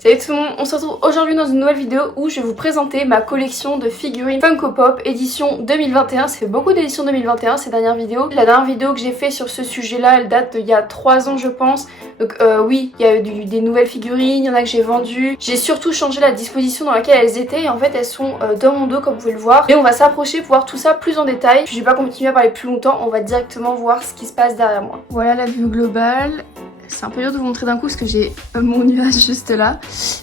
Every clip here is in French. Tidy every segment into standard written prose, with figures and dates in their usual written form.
Salut tout le monde, on se retrouve aujourd'hui dans une nouvelle vidéo où je vais vous présenter ma collection de figurines Funko Pop édition 2021. Ça fait beaucoup d'éditions 2021 ces dernières vidéos. La dernière vidéo que j'ai fait sur ce sujet là, elle date d'il y a 3 ans je pense. Donc oui, il y a eu des nouvelles figurines, il y en a que j'ai vendues. J'ai surtout changé la disposition dans laquelle elles étaient et en fait elles sont dans mon dos comme vous pouvez le voir. Et on va s'approcher pour voir tout ça plus en détail. Je vais pas continuer à parler plus longtemps, on va directement voir ce qui se passe derrière moi. Voilà la vue globale. C'est un peu dur de vous montrer d'un coup parce que j'ai mon nuage juste là.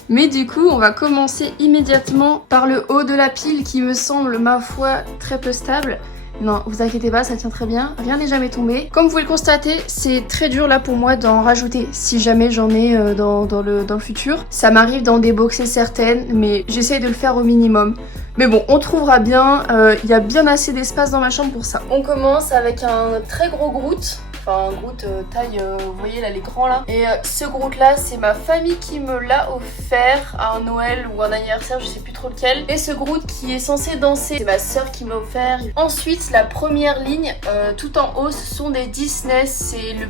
Mais du coup, on va commencer immédiatement par le haut de la pile qui me semble, ma foi, très peu stable. Non, vous inquiétez pas, ça tient très bien, rien n'est jamais tombé. Comme vous pouvez le constater, c'est très dur là pour moi d'en rajouter si jamais j'en ai dans le futur. Ça m'arrive d'en déboxer certaines, mais j'essaye de le faire au minimum. Mais bon, on trouvera bien, il y a bien assez d'espace dans ma chambre pour ça. On commence avec un très gros Groot. Enfin, un Groot taille, vous voyez là l'écran là. Et ce Groot là, c'est ma famille qui me l'a offert à un Noël ou un anniversaire, je sais plus trop lequel. Et ce Groot qui est censé danser, c'est ma soeur qui me l'a offert. Ensuite, la première ligne, tout en haut, ce sont des Disney.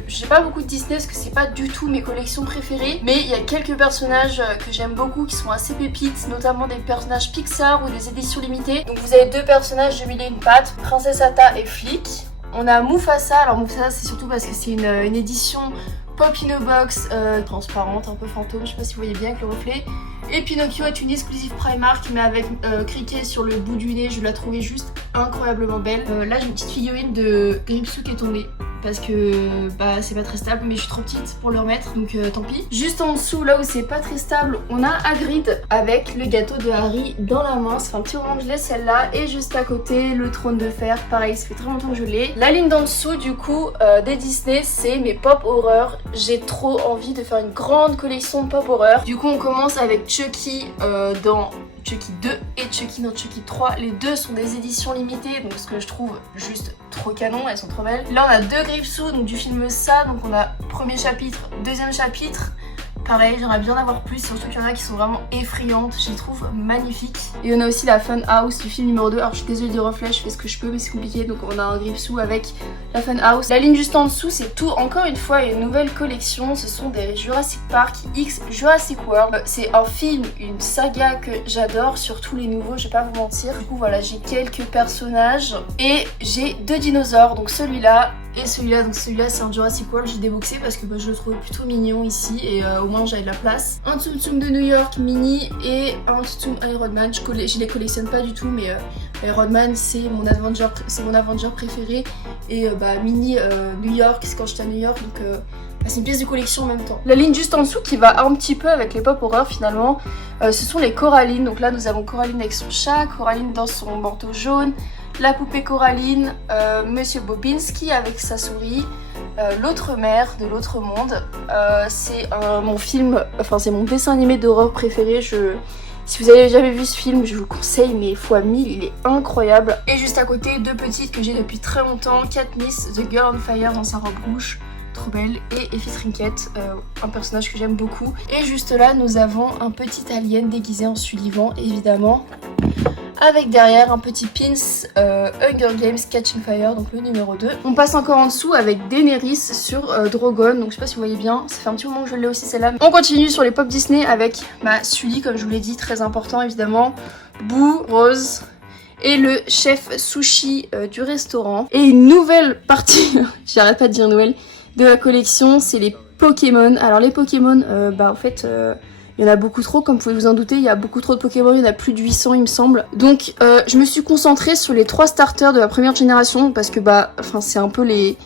J'ai pas beaucoup de Disney parce que c'est pas du tout mes collections préférées. Mais il y a quelques personnages que j'aime beaucoup qui sont assez pépites, notamment des personnages Pixar ou des éditions limitées. Donc vous avez deux personnages de Mille et une pattes, Princesse Atta et Flick. On a Mufasa, alors Mufasa c'est surtout parce que c'est une édition Pop in a Box transparente, un peu fantôme, je sais pas si vous voyez bien avec le reflet. Et Pinocchio est une exclusive Primark mais avec criquet sur le bout du nez, je la trouvais juste incroyablement belle. Là j'ai une petite figurine de Gripsou qui est tombée. Parce que bah c'est pas très stable mais je suis trop petite pour le remettre donc tant pis. Juste en dessous là où c'est pas très stable on a Hagrid avec le gâteau de Harry dans la main. Ça fait un petit moment que je l'ai celle-là. Et juste à côté le trône de fer, pareil ça fait très longtemps que je l'ai. La ligne d'en dessous du coup des Disney c'est mes pop horreur. J'ai trop envie de faire une grande collection de pop horreur. Du coup on commence avec Chucky dans Chucky 2 et Chucky dans Chucky 3. Les deux sont des éditions limitées, donc ce que je trouve juste trop canon, elles sont trop belles. Là on a deux Gripsou, donc du film Ça, donc on a premier chapitre, deuxième chapitre. Pareil, j'aimerais bien en avoir plus, surtout qu'il y en a qui sont vraiment effrayantes, je les trouve magnifiques. Et on a aussi la Fun House du film numéro 2, alors je suis désolée du reflet, je fais ce que je peux mais c'est compliqué, donc on a un Gripsou avec la Fun House. La ligne juste en dessous c'est tout, encore une fois une nouvelle collection, ce sont des Jurassic Park X Jurassic World. C'est un film, une saga que j'adore, surtout les nouveaux, je vais pas vous mentir. Du coup voilà, j'ai quelques personnages et j'ai deux dinosaures, donc celui-là et celui-là. Donc celui-là c'est un Jurassic World, j'ai déboxé parce que je le trouvais plutôt mignon ici et au moins j'avais de la place. Un Tsum Tsum de New York mini et un Tsum Iron Man. Je les collectionne pas du tout mais Iron Man c'est mon Avenger préféré et mini New York c'est quand j'étais à New York donc c'est une pièce de collection en même temps. La ligne juste en dessous qui va un petit peu avec les pop horror finalement, ce sont les Coraline. Donc là nous avons Coraline avec son chat, Coraline dans son manteau jaune, la poupée Coraline, Monsieur Bobinski avec sa souris, l'autre mère de l'autre monde. C'est mon film, enfin c'est mon dessin animé d'horreur préféré. Si vous avez jamais vu ce film, je vous le conseille, mais x1000, il est incroyable. Et juste à côté, deux petites que j'ai depuis très longtemps, Katniss, The Girl on Fire dans sa robe rouge, trop belle, et Effie Trinket, un personnage que j'aime beaucoup. Et juste là, nous avons un petit alien déguisé en Sullivan, évidemment. Avec derrière un petit pins Hunger Games Catching Fire, donc le numéro 2. On passe encore en dessous avec Daenerys sur Drogon, donc je sais pas si vous voyez bien, ça fait un petit moment que je l'ai aussi celle-là. On continue sur les pop Disney avec ma Sully, comme je vous l'ai dit, très important évidemment, Boo, Rose et le chef sushi du restaurant. Et une nouvelle partie, j'arrête pas de dire Noël, de la collection, c'est les Pokémon. Alors les Pokémon, en fait... il y en a beaucoup trop, comme vous pouvez vous en douter, il y a beaucoup trop de Pokémon, il y en a plus de 800 il me semble. Donc je me suis concentrée sur les 3 starters de la première génération parce que c'est un peu les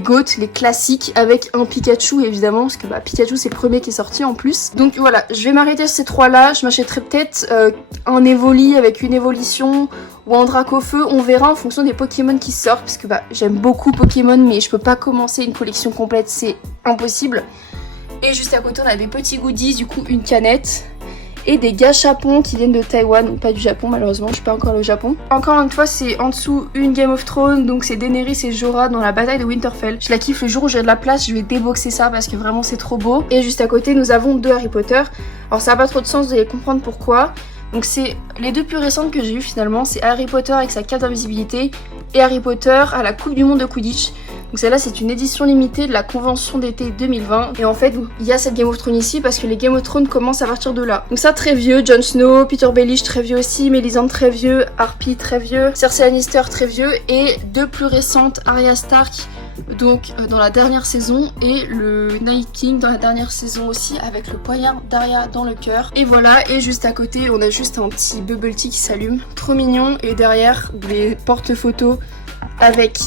GOAT, les classiques, avec un Pikachu évidemment, parce que Pikachu c'est le premier qui est sorti en plus. Donc voilà, je vais m'arrêter sur ces 3 là, je m'achèterai peut-être un Evoli avec une évolution ou un Dracofeu, on verra en fonction des Pokémon qui sortent, parce que j'aime beaucoup Pokémon mais je peux pas commencer une collection complète, c'est impossible. Et juste à côté on a des petits goodies, du coup une canette et des gâchapons qui viennent de Taïwan, ou pas du Japon malheureusement, je suis pas encore au Japon. Encore une fois c'est en dessous une Game of Thrones, donc c'est Daenerys et Jorah dans la bataille de Winterfell. Je la kiffe, le jour où j'ai de la place je vais déboxer ça parce que vraiment c'est trop beau. Et juste à côté nous avons deux Harry Potter, alors ça n'a pas trop de sens, vous allez comprendre pourquoi. Donc c'est les deux plus récentes que j'ai eues finalement, c'est Harry Potter avec sa carte d'invisibilité et Harry Potter à la Coupe du Monde de Quidditch. Donc celle-là c'est une édition limitée de la convention d'été 2020 et en fait il y a cette Game of Thrones ici parce que les Game of Thrones commencent à partir de là. Donc ça très vieux, Jon Snow, Peter Baelish très vieux aussi, Melisandre très vieux, Harpy très vieux, Cersei Lannister très vieux et deux plus récentes, Arya Stark donc dans la dernière saison et le Night King dans la dernière saison aussi avec le poignard d'Arya dans le cœur. Et voilà, et juste à côté on a juste un petit bubble tea qui s'allume, trop mignon, et derrière des porte-photos avec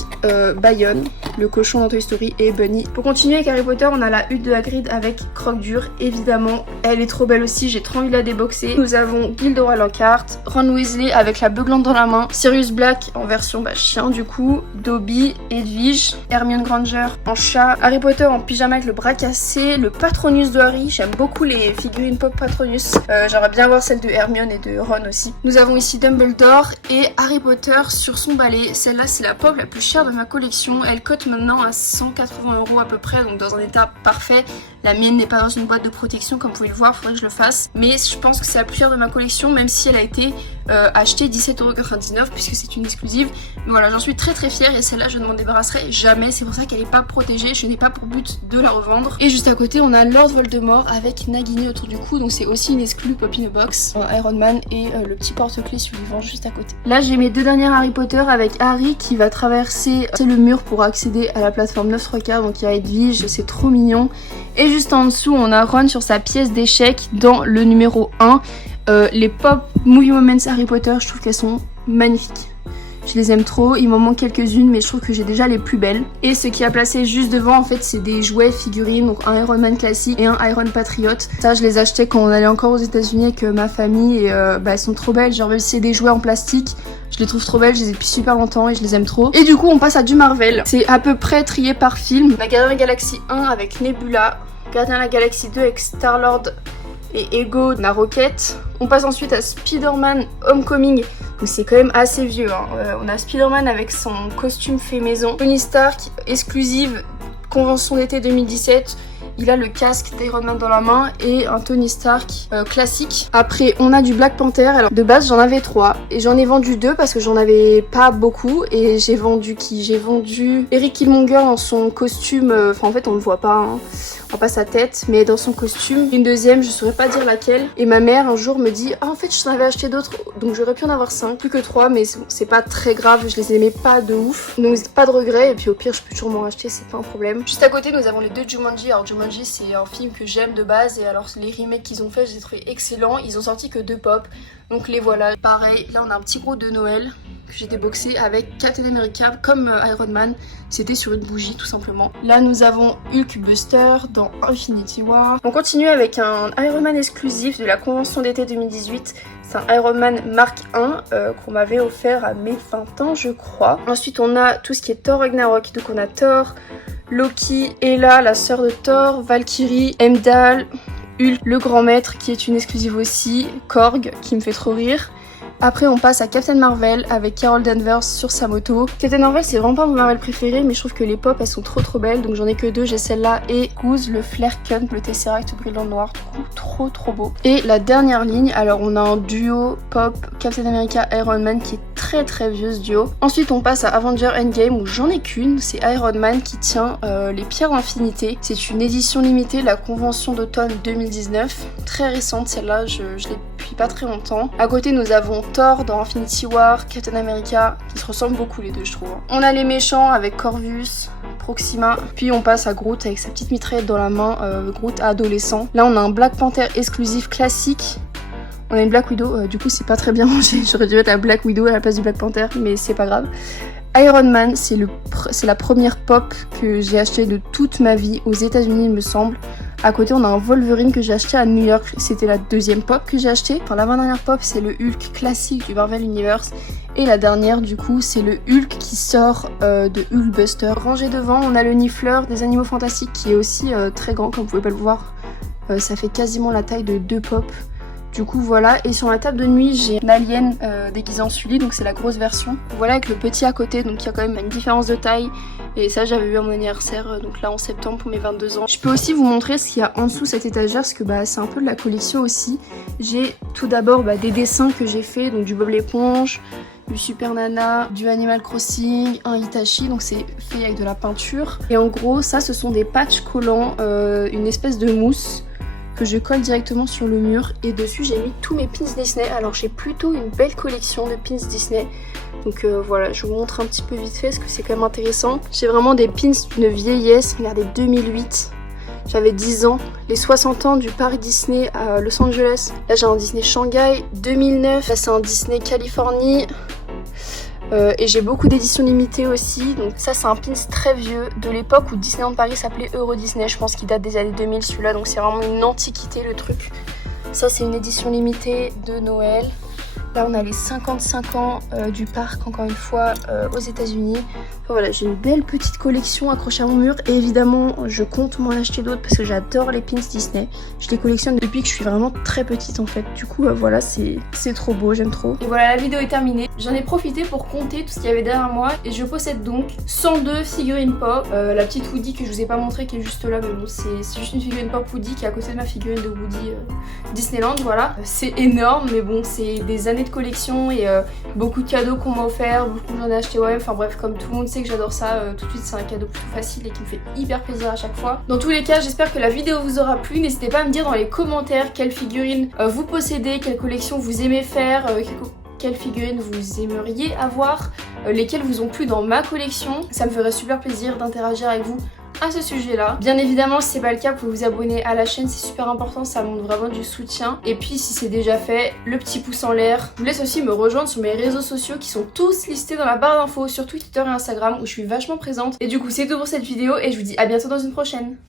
Bayonne, le cochon dans Toy Story, et Bunny. Pour continuer avec Harry Potter, on a la hutte de Hagrid avec Croque-Dur, évidemment. Elle est trop belle aussi, j'ai trop envie de la déboxer. Nous avons Gilderoy Lockhart, Ron Weasley avec la beuglante dans la main, Sirius Black en version chien du coup, Dobby, Edwige, Hermione Granger en chat, Harry Potter en pyjama avec le bras cassé, le Patronus de Harry, j'aime beaucoup les figurines pop Patronus. J'aimerais bien voir celle de Hermione et de Ron aussi. Nous avons ici Dumbledore et Harry Potter sur son balai. Celle-là c'est la pop la plus chère de ma collection. Elle cote maintenant à 180 € à peu près, donc dans un état parfait. La mienne n'est pas dans une boîte de protection comme vous pouvez le voir, faudrait que je le fasse. Mais je pense que c'est la plus chère de ma collection, même si elle a été achetée 17,99 € puisque c'est une exclusive. Mais voilà, j'en suis très très fière et celle-là je ne m'en débarrasserai jamais. C'est pour ça qu'elle n'est pas protégée, je n'ai pas pour but de la revendre. Et juste à côté on a Lord Voldemort avec Nagini autour du cou, donc c'est aussi une exclue Pop in a Box, Iron Man et le petit porte-clés suivant juste à côté. Là j'ai mes deux dernières Harry Potter avec Harry qui va traverser le mur pour accéder à la plateforme 9-3/4, donc il y a Edwige, c'est trop mignon. Et juste en dessous on a Ron sur sa pièce d'échecs dans le numéro 1. Les pop Movie Moments Harry Potter, je trouve qu'elles sont magnifiques. Je les aime trop, il m'en manque quelques-unes mais je trouve que j'ai déjà les plus belles. Et ce qui a placé juste devant en fait c'est des jouets figurines, donc un Iron Man classique et un Iron Patriot. Ça je les achetais quand on allait encore aux États-Unis avec ma famille et elles sont trop belles, genre même si c'est des jouets en plastique, je les trouve trop belles, je les ai depuis super longtemps et je les aime trop. Et du coup on passe à du Marvel, c'est à peu près trié par film. On a Gardien de la Galaxie 1 avec Nebula, Gardien de la Galaxie 2 avec Star-Lord et Ego, la Rocket. On passe ensuite à Spider-Man Homecoming, donc c'est quand même assez vieux, hein. On a Spider-Man avec son costume fait maison, Tony Stark exclusive convention d'été 2017. Il a le casque d'Iron Man dans la main et un Tony Stark classique. Après on a du Black Panther. Alors de base j'en avais 3 et j'en ai vendu 2 parce que j'en avais pas beaucoup. Et j'ai vendu qui? J'ai vendu Eric Killmonger dans son costume, enfin en fait on le voit pas, hein. On voit pas sa tête, mais dans son costume. Une deuxième, je saurais pas dire laquelle. Et ma mère un jour me dit, ah en fait je t'en avais acheté d'autres, donc j'aurais pu en avoir 5, plus que 3, mais c'est pas très grave, je les aimais pas de ouf, donc pas de regret. Et puis au pire je peux toujours m'en racheter, c'est pas un problème. Juste à côté nous avons les deux Jumanji. Alors Jumanji c'est un film que j'aime de base, et alors les remakes qu'ils ont fait je les ai trouvés excellents. Ils ont sorti que 2 pop, donc les voilà. Pareil, là on a un petit gros de Noël que j'ai déboxé avec Captain America comme Iron Man, c'était sur une bougie tout simplement. Là nous avons Hulk Buster dans Infinity War. On continue avec un Iron Man exclusif de la convention d'été 2018. C'est un Iron Man Mark 1 qu'on m'avait offert à mes 20 ans je crois. Ensuite on a tout ce qui est Thor Ragnarok, donc on a Thor, Loki, Hela, la sœur de Thor, Valkyrie, Heimdall, Hulk, le grand maître qui est une exclusive aussi, Korg qui me fait trop rire. Après on passe à Captain Marvel avec Carol Danvers sur sa moto. Captain Marvel c'est vraiment pas mon Marvel préféré, mais je trouve que les pop elles sont trop belles, donc j'en ai que 2, j'ai celle-là et Goose le Flare Cunt, le Tesseract brillant noir, trop beau. Et la dernière ligne, alors on a un duo pop Captain America Iron Man qui est très vieux ce duo. Ensuite on passe à Avenger Endgame où j'en ai qu'une, c'est Iron Man qui tient les pierres d'infinité. C'est une édition limitée de la convention d'automne 2019, très récente celle-là, je l'ai depuis pas très longtemps. À côté nous avons Thor dans Infinity War, Captain America, qui se ressemblent beaucoup les deux je trouve. On a les méchants avec Corvus, Proxima, puis on passe à Groot avec sa petite mitraillette dans la main, Groot adolescent. Là on a un Black Panther exclusif classique. On a une Black Widow, du coup c'est pas très bien rangé, j'aurais dû mettre la Black Widow à la place du Black Panther, mais c'est pas grave. Iron Man, c'est la première pop que j'ai acheté de toute ma vie aux États-Unis il me semble. À côté on a un Wolverine que j'ai acheté à New York, c'était la deuxième pop que j'ai acheté. Enfin l'avant-dernière pop c'est le Hulk classique du Marvel Universe. Et la dernière du coup c'est le Hulk qui sort de Hulkbuster. Rangé devant on a le Nifleur des Animaux Fantastiques qui est aussi très grand comme vous pouvez pas le voir. Ça fait quasiment la taille de 2 pop. Du coup voilà, et sur la table de nuit j'ai un alien déguisé en Sully, donc c'est la grosse version. Voilà avec le petit à côté, donc il y a quand même une différence de taille. Et ça j'avais eu à mon anniversaire, donc là en septembre pour mes 22 ans. Je peux aussi vous montrer ce qu'il y a en dessous cette étagère, parce que c'est un peu de la collection aussi. J'ai tout d'abord des dessins que j'ai fait, donc du Bob l'éponge, du Super Nana, du Animal Crossing, un Hitachi, donc c'est fait avec de la peinture. Et en gros, ça, ce sont des patchs collants, une espèce de mousse que je colle directement sur le mur. Et dessus, j'ai mis tous mes pins Disney. Alors, j'ai plutôt une belle collection de pins Disney. Donc voilà, je vous montre un petit peu vite fait parce que c'est quand même intéressant. J'ai vraiment des pins d'une vieillesse. Regardez, 2008. J'avais 10 ans, les 60 ans du parc Disney à Los Angeles. Là j'ai un Disney Shanghai, 2009, là c'est un Disney Californie. Et j'ai beaucoup d'éditions limitées aussi. Donc ça c'est un pins très vieux de l'époque où Disneyland Paris s'appelait Euro Disney. Je pense qu'il date des années 2000 celui-là, donc c'est vraiment une antiquité le truc. Ça c'est une édition limitée de Noël. Là on a les 55 ans du parc encore une fois aux États-Unis. Voilà, j'ai une belle petite collection accrochée à mon mur et évidemment je compte m'en acheter d'autres parce que j'adore les pins Disney. Je les collectionne depuis que je suis vraiment très petite en fait. Du coup voilà, c'est trop beau, j'aime trop. Et voilà, la vidéo est terminée. J'en ai profité pour compter tout ce qu'il y avait derrière moi et je possède donc 102 figurines pop. La petite Woody que je vous ai pas montré qui est juste là, mais bon c'est juste une figurine pop Woody qui est à côté de ma figurine de Woody Disneyland, voilà. C'est énorme mais bon c'est des années de collection et beaucoup de cadeaux qu'on m'a offert, beaucoup j'en ai acheté moi-même, enfin bref comme tout le monde sait que j'adore ça, tout de suite c'est un cadeau plutôt facile et qui me fait hyper plaisir à chaque fois. Dans tous les cas j'espère que la vidéo vous aura plu, n'hésitez pas à me dire dans les commentaires quelles figurines vous possédez, quelle collection vous aimez faire, quelles figurines vous aimeriez avoir, lesquelles vous ont plu dans ma collection. Ça me ferait super plaisir d'interagir avec vous à ce sujet là. Bien évidemment si c'est pas le cas vous pouvez vous abonner à la chaîne, c'est super important, ça montre vraiment du soutien. Et puis si c'est déjà fait, le petit pouce en l'air. Je vous laisse aussi me rejoindre sur mes réseaux sociaux qui sont tous listés dans la barre d'infos sur Twitter et Instagram où je suis vachement présente. Et du coup c'est tout pour cette vidéo et je vous dis à bientôt dans une prochaine.